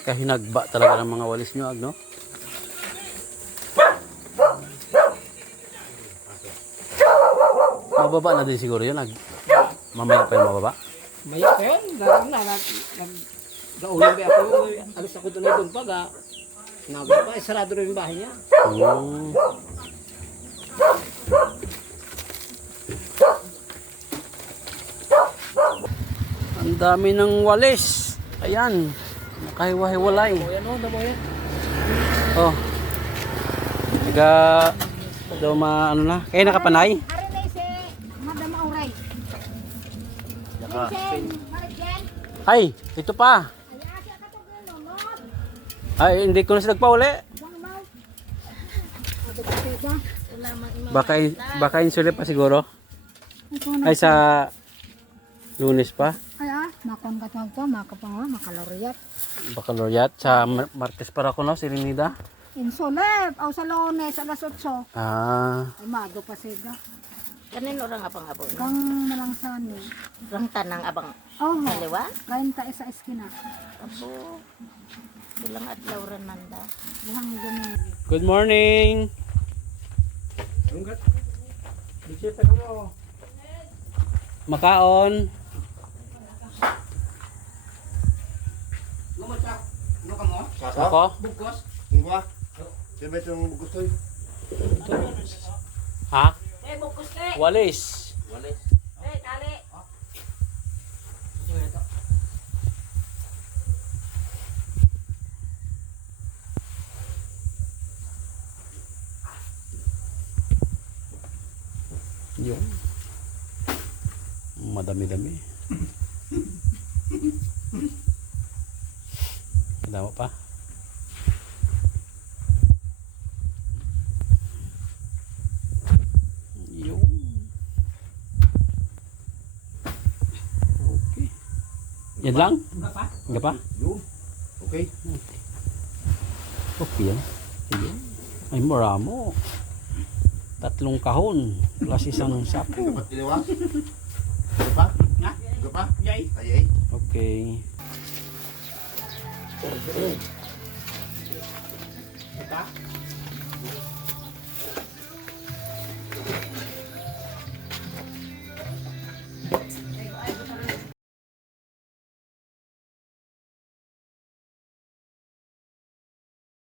Kahinagba talaga ng mga walis nyo, no? Mababa na din siguro yun. Mamaya pa yung mababa. May kaya, nag-gaulang ba ako, alis ako doon pa, nababa, sarado rin yung bahay niya. Ang dami ng walis. Ayan. Nakahiwa-hiwalay. O yan o, damo yan. Oh. Naga daw ano na. Kaya nakapanay? Aray si Madam Auray. Jen, Marijen. Ay, ito pa. Ay, asa ka to gano, no? Ay, hindi ko na sila nagpauli. Bang mau. Ato ka tega. Baka insulin pa siguro. Ay, sa Lunes pa. Ay makon ka to, makapanga, makaloriyat. Baccalaureate. Sa Martes para ko, no? Si Renida. Insulep, aw sa Lunes, alas 8. Ah. Ay, mago pa siga. Kanino orang abang abo no? Kang malangsani. Orang tanang abang Oh, kaliwa? kain ta isa eskina. Apo. Bilang adlaw ran nanda. Buhang ganun. Good morning. Bisita ka mo. Makaon. Ako? Bukos. Diba? Siyempre itong gusto yun. Ha? Eh, bukus te. Walis. Eh, tali. Yung. Madami-dami. Dama pa. Yung. Okay. Yan lang? Enggak pa? Yun. Okay. Okay yan. Ayun. Ay, maramo. 3 kahon. Plus isang sapo. Dapat diliwa. Gapa? Gapa? Yay. Ayay. Okay.